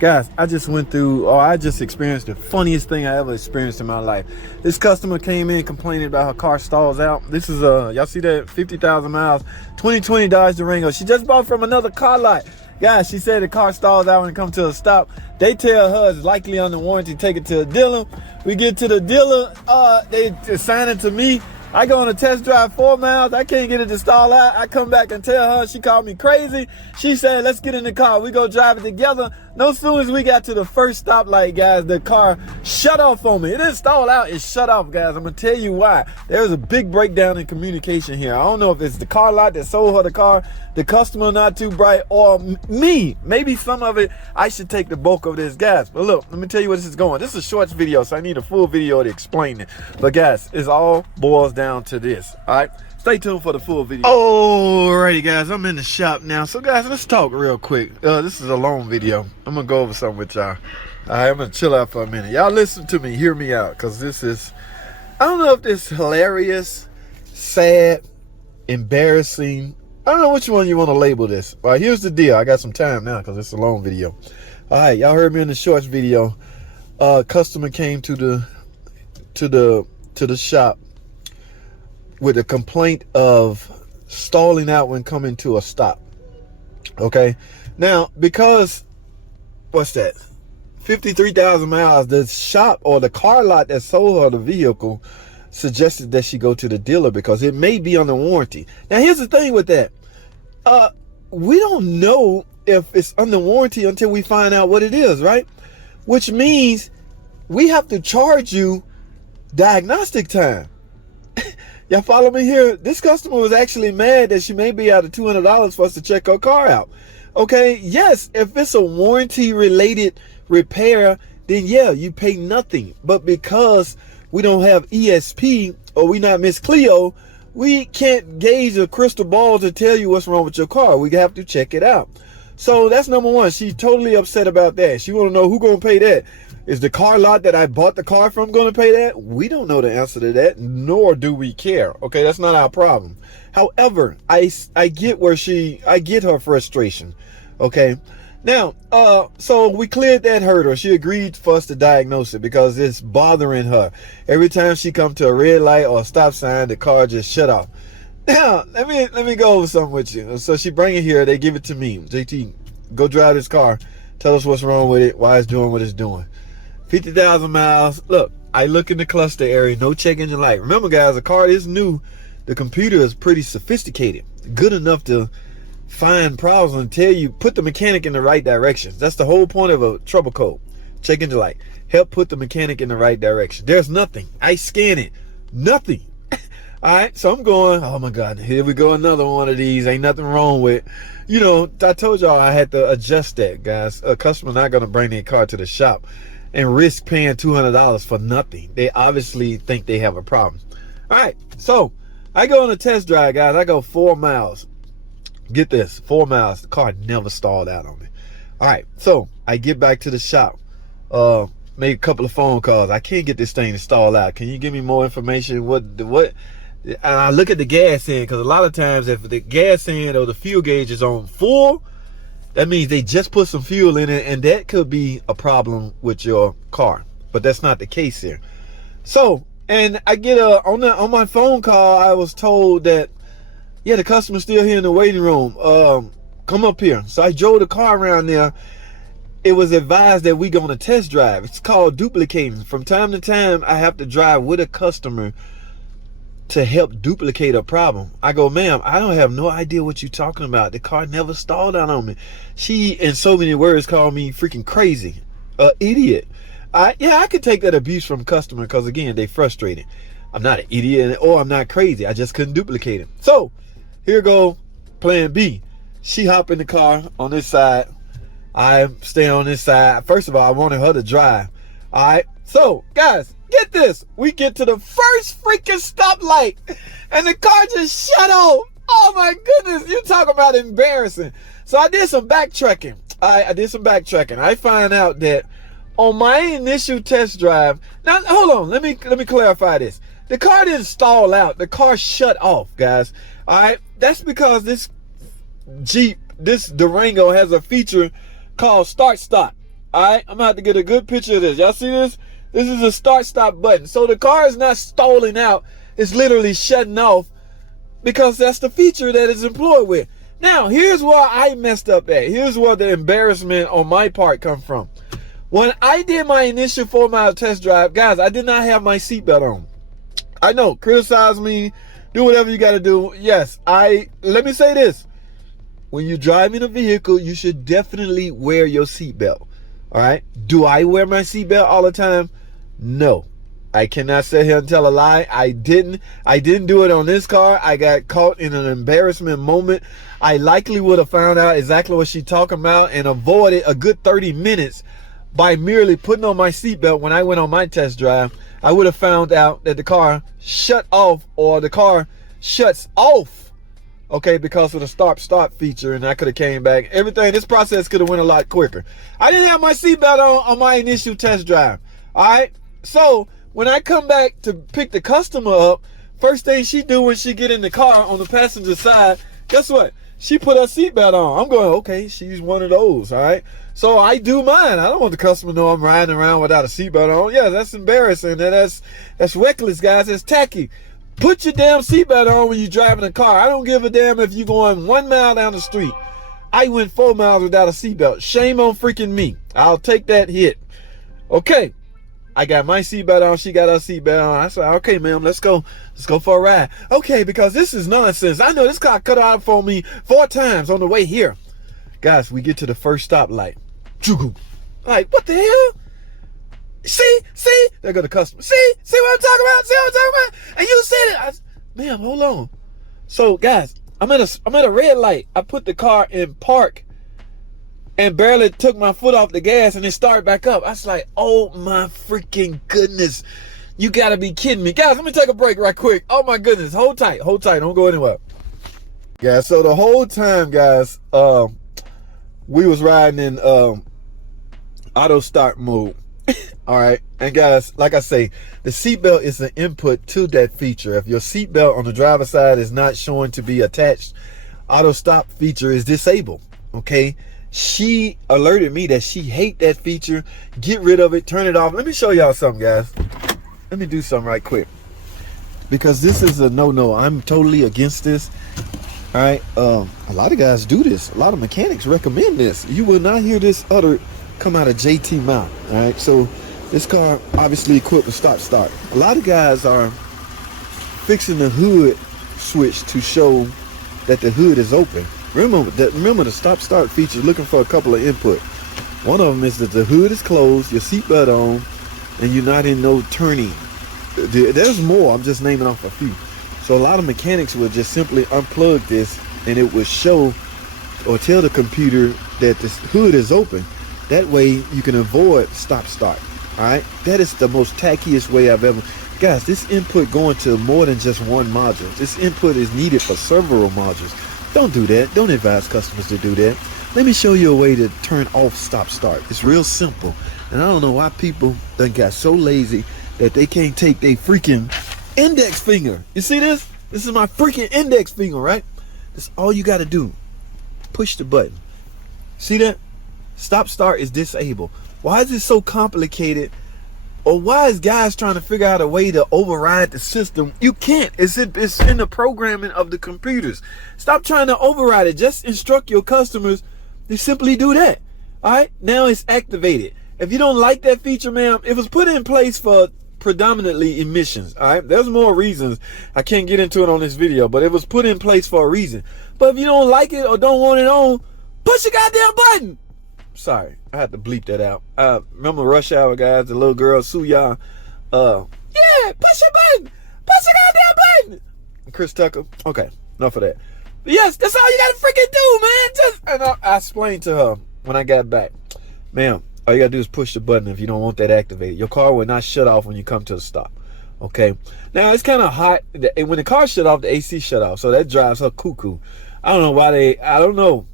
Guys, I just experienced the funniest thing I ever experienced in my life. This customer came in complaining about her car stalls out. This is y'all see that 50,000 miles 2020 Dodge Durango. She just bought from another car lot. Guys, she said the car stalls out when it comes to a stop. They tell her it's likely under warranty, take it to a dealer. We get to the dealer, they assign it to me. I go on a test drive 4 miles. I can't get it to stall out. I come back and tell her, she called me crazy. She said, let's get in the car. We go drive it together. No soon as we got to the first stoplight, guys, the car shut off on me. It didn't stall out, it shut off, guys. I'm gonna tell you why. There's a big breakdown in communication here. I don't know if it's the car lot that sold her the car, the customer not too bright, or me. Maybe some of it, I should take the bulk of this, guys. But look, let me tell you where this is going. This is a shorts video, so I need a full video to explain it. But guys, it all boils down to this, all right? Stay tuned for the full video. Alrighty, guys, I'm in the shop now. So, guys, let's talk real quick. This is a long video. I'm gonna go over something with y'all. I'm gonna chill out for a minute. Y'all listen to me, hear me out, because this is, I don't know if this is hilarious, sad, embarrassing. I don't know which one you want to label this. All right, here's the deal. I got some time now because it's a long video. All right, y'all heard me in the shorts video. Customer came to the shop with a complaint of stalling out when coming to a stop. Okay, now because what's that, 53,000 miles, the shop or the car lot that sold her the vehicle suggested that she go to the dealer because it may be under warranty. Now here's the thing with that, we don't know if it's under warranty until we find out what it is, right? Which means we have to charge you diagnostic time. Y'all follow me here? This customer was actually mad that she may be out of $200 for us to check her car out. Okay, yes, if it's a warranty related repair, then yeah, you pay nothing. But because we don't have ESP or we not Miss Cleo, we can't gauge a crystal ball to tell you what's wrong with your car. We have to check it out. So that's number one. She's totally upset about that. She want to know who gonna pay that. Is the car lot that I bought the car from going to pay that? We don't know the answer to that, nor do we care. Okay, that's not our problem. However, I get I get her frustration. Okay, now, so we cleared that hurdle. She agreed for us to diagnose it because it's bothering her. Every time she come to a red light or a stop sign, the car just shut off. Now, let me go over something with you. So she bring it here. They give it to me. JT, go drive this car. Tell us what's wrong with it. Why it's doing what it's doing. 50,000 miles. Look, I look in the cluster area, no check engine light. Remember, guys, the car is new. The computer is pretty sophisticated, good enough to find problems and tell you, put the mechanic in the right direction. That's the whole point of a trouble code. Check engine light. Help put the mechanic in the right direction. There's nothing. I scan it. Nothing. All right, so I'm going, oh my God, here we go, another one of these. Ain't nothing wrong with, you know, I told y'all I had to adjust that, guys. A customer not going to bring their car to the shop and risk paying $200 for nothing. They obviously think they have a problem. All right, so I go on a test drive, guys. I go 4 miles. Get this, 4 miles. The car never stalled out on me. All right, so I get back to the shop. Made a couple of phone calls. I can't get this thing to stall out. Can you give me more information? What? And I look at the gas end, because a lot of times if the gas end or the fuel gauge is on full, that means they just put some fuel in it, and that could be a problem with your car. But that's not the case here. So, and I get on my phone call, I was told that, yeah, the customer's still here in the waiting room. Come up here. So I drove the car around there. It was advised that we go on a test drive. It's called duplicating. From time to time, I have to drive with a customer to help duplicate a problem. I go, ma'am, I don't have no idea what you're talking about. The car never stalled out on me. She, in so many words, called me freaking crazy, idiot. Yeah, I could take that abuse from a customer because, again, they frustrated. I'm not an idiot or I'm not crazy. I just couldn't duplicate it. So here go plan B. She hop in the car on this side. I stay on this side. First of all, I wanted her to drive. All right. So, guys, get this. We get to the first freaking stoplight, and the car just shut off. Oh, my goodness. You talk about embarrassing. So I did some backtracking. I did some backtracking. I find out that on my initial test drive. Now, hold on. Let me clarify this. The car didn't stall out. The car shut off, guys. All right. That's because this Jeep, this Durango, has a feature called start stop. All right, I'm gonna have to get a good picture of this. Y'all see this? This is a start-stop button. So the car is not stalling out. It's literally shutting off because that's the feature that it's employed with. Now, here's where I messed up at. Here's where the embarrassment on my part come from. When I did my initial 4-mile test drive, guys, I did not have my seatbelt on. I know, criticize me, do whatever you got to do. Yes, let me say this. When you're driving a vehicle, you should definitely wear your seatbelt. All right. Do I wear my seatbelt all the time? No. I cannot sit here and tell a lie. I didn't do it on this car. I got caught in an embarrassment moment. I likely would have found out exactly what she's talking about and avoided a good 30 minutes by merely putting on my seatbelt when I went on my test drive. I would have found out that the car shut off, or the car shuts off, okay, because of the start feature, and I could have came back. Everything, this process could have went a lot quicker. I didn't have my seatbelt on my initial test drive. All right, so when I come back to pick the customer up, first thing she do when she get in the car on the passenger side, guess what? She put her seatbelt on. I'm going, okay, she's one of those, all right? So I do mine. I don't want the customer to know I'm riding around without a seatbelt on. Yeah, that's embarrassing. That's reckless, guys. That's tacky. Put your damn seatbelt on when you're driving a car. I don't give a damn if you're going 1 mile down the street. I went 4 miles without a seatbelt. Shame on freaking me. I'll take that hit. Okay. I got my seatbelt on. She got her seatbelt on. I said, okay, ma'am, let's go for a ride. Okay, because this is nonsense. I know this car cut out for me 4 times on the way here. Guys, we get to the first stoplight. Like, what the hell? See, there go the customer. See what I'm talking about? See what I'm talking about? And you said it. Ma'am, hold on. So, guys, I'm at a red light. I put the car in park and barely took my foot off the gas and it started back up. I was like, oh my freaking goodness. You gotta be kidding me. Guys, let me take a break right quick. Oh my goodness. Hold tight. Don't go anywhere. Yeah, so the whole time, guys, we was riding in auto start mode. All right. And guys, like I say, the seatbelt is an input to that feature. If your seatbelt on the driver's side is not showing to be attached, auto stop feature is disabled. Okay. She alerted me that she hate that feature. Get rid of it. Turn it off. Let me show y'all something, guys. Let me do something right quick, because this is a no-no. I'm totally against this. All right. A lot of guys do this. A lot of mechanics recommend this. You will not hear this uttered come out of JT mouth. All right. So this car obviously equipped with start. A lot of guys are fixing the hood switch to show that the hood is open. Remember the start feature is looking for a couple of input. One of them is that the hood is closed, your seatbelt on, and you're not in no turning. There's more. I'm just naming off a few. So a lot of mechanics will just simply unplug this, and it will show or tell the computer that this hood is open. That way you can avoid start. All right. That is the most tackiest way I've ever. Guys, this input going to more than just one module. This input is needed for several modules. Don't do that. Don't advise customers to do that. Let me show you a way to turn off start. It's real simple. And I don't know why people done got so lazy that they can't take their freaking index finger. You see this? This is my freaking index finger, right? That's all you got to do. Push the button. See that? Start is disabled. Why is it so complicated? Or why is guys trying to figure out a way to override the system? You can't. It's in the programming of the computers. Stop trying to override it. Just instruct your customers to simply do that. All right. Now it's activated. If you don't like that feature, ma'am, it was put in place for predominantly emissions. All right. There's more reasons. I can't get into it on this video, but it was put in place for a reason. But if you don't like it or don't want it on, push the goddamn button. Sorry, I had to bleep that out. Remember Rush Hour, guys, the little girl, Suya. Yeah, push your button. Push the goddamn button. And Chris Tucker. Okay, enough of that. But yes, that's all you gotta freaking do, man. And I explained to her when I got back, ma'am, all you gotta do is push the button if you don't want that activated. Your car will not shut off when you come to a stop. Okay. Now, it's kind of hot. And when the car shut off, the AC shut off. So that drives her cuckoo. I don't know why I don't know.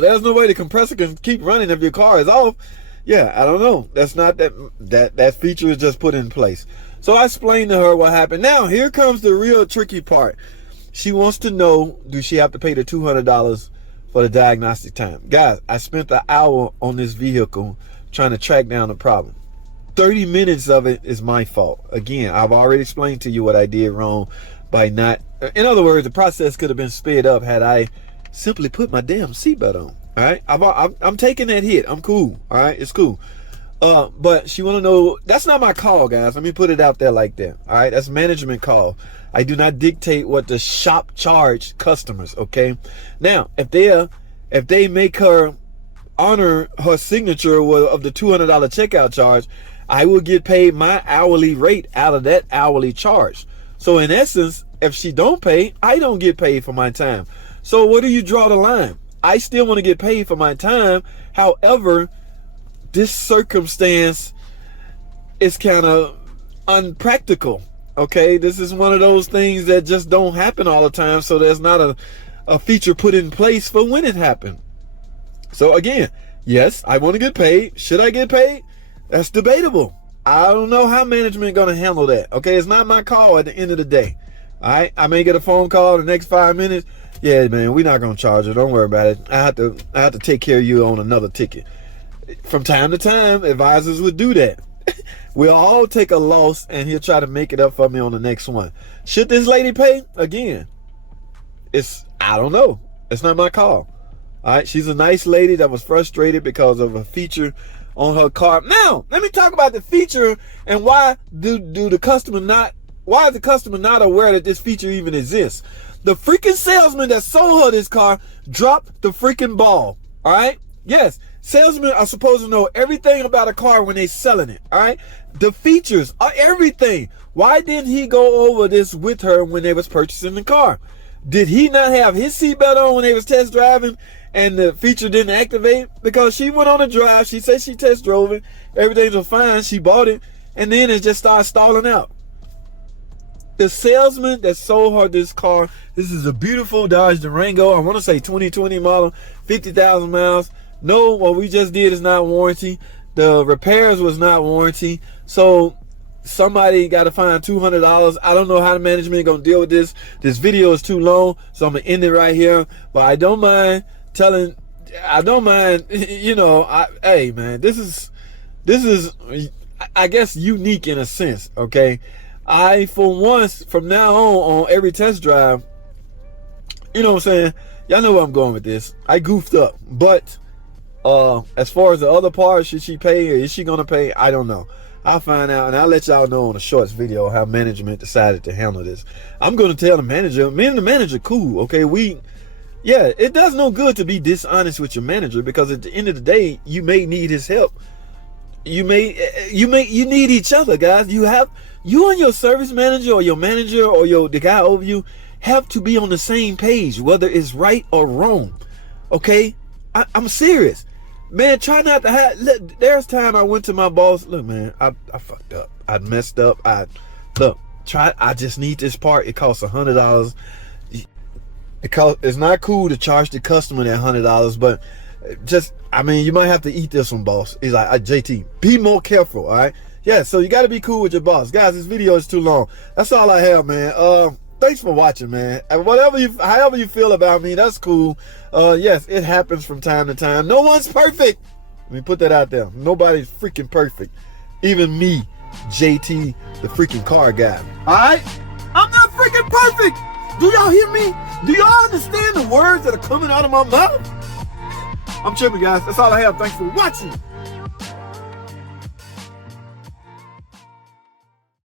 There's no way the compressor can keep running if your car is off. Yeah, I don't know. That's not that feature is just put in place. So I explained to her what happened. Now, here comes the real tricky part. She wants to know, do she have to pay the $200 for the diagnostic time. Guys, I spent an hour on this vehicle trying to track down the problem. 30 minutes of it is my fault. Again, I've already explained to you what I did wrong by not, in other words, the process could have been sped up had I simply put my damn seatbelt on. All right, I'm taking that hit. I'm cool. All right, it's cool. But she want to know, that's not my call, guys. Let me put it out there like that. All right, that's management call. I do not dictate what the shop charge customers. Okay, now if they make her honor her signature of the $200 checkout charge, I will get paid my hourly rate out of that hourly charge. So in essence, if she don't pay, I don't get paid for my time. So where do you draw the line? I still want to get paid for my time. However, this circumstance is kind of unpractical. Okay, this is one of those things that just don't happen all the time. So there's not a feature put in place for when it happened. So again, yes, I want to get paid. Should I get paid? That's debatable. I don't know how management going to handle that. Okay, it's not my call at the end of the day. All right, I may get a phone call in the next 5 minutes. Yeah, man, we're not going to charge her. Don't worry about it. I have to take care of you on another ticket. From time to time, advisors would do that. We'll all take a loss and he'll try to make it up for me on the next one. Should this lady pay? Again, I don't know. It's not my call. All right, she's a nice lady that was frustrated because of a feature on her car. Now, let me talk about the feature and why is the customer not aware that this feature even exists? The freaking salesman that sold her this car dropped the freaking ball. All right? Yes, salesmen are supposed to know everything about a car when they're selling it. All right? The features are everything. Why didn't he go over this with her when they was purchasing the car? Did he not have his seatbelt on when they was test driving and the feature didn't activate? Because she went on a drive. She said she test drove it. Everything was fine. She bought it. And then it just started stalling out. The salesman that sold her this car, this is a beautiful Dodge Durango. I want to say 2020 model, 50,000 miles. No, what we just did is not warranty. The repairs was not warranty. So somebody got to find $200. I don't know how the management going to deal with this. This video is too long, so I'm going to end it right here. But I don't mind you know, hey man, this is I guess unique in a sense. Okay, I for once from now on every test drive, you know what I'm saying, y'all know where I'm going with this. I goofed up, but as far as the other part, should she pay or is she gonna pay? I don't know. I'll find out and I'll let y'all know on a shorts video how management decided to handle this. I'm gonna tell the manager, me and the manager cool. Okay, yeah, it does no good to be dishonest with your manager, because at the end of the day, you may need his help. You need each other, guys. You and your service manager or your manager or the guy over you have to be on the same page, whether it's right or wrong. Okay, I'm serious, man. Try not to have. There's time I went to my boss. Look, man, I fucked up. I messed up. I just need this part. It costs $100. It's not cool to charge the customer that $100, but you might have to eat this one, boss. He's like, JT, be more careful, all right? Yeah, so you got to be cool with your boss. Guys, this video is too long. That's all I have, man. Thanks for watching, man. However you feel about me, that's cool. Yes, it happens from time to time. No one's perfect. Let me put that out there. Nobody's freaking perfect. Even me, JT, the freaking car guy. All right? I'm not freaking perfect. Do y'all hear me? Do y'all understand the words that are coming out of my mouth? I'm tripping, guys. That's all I have. Thanks for watching.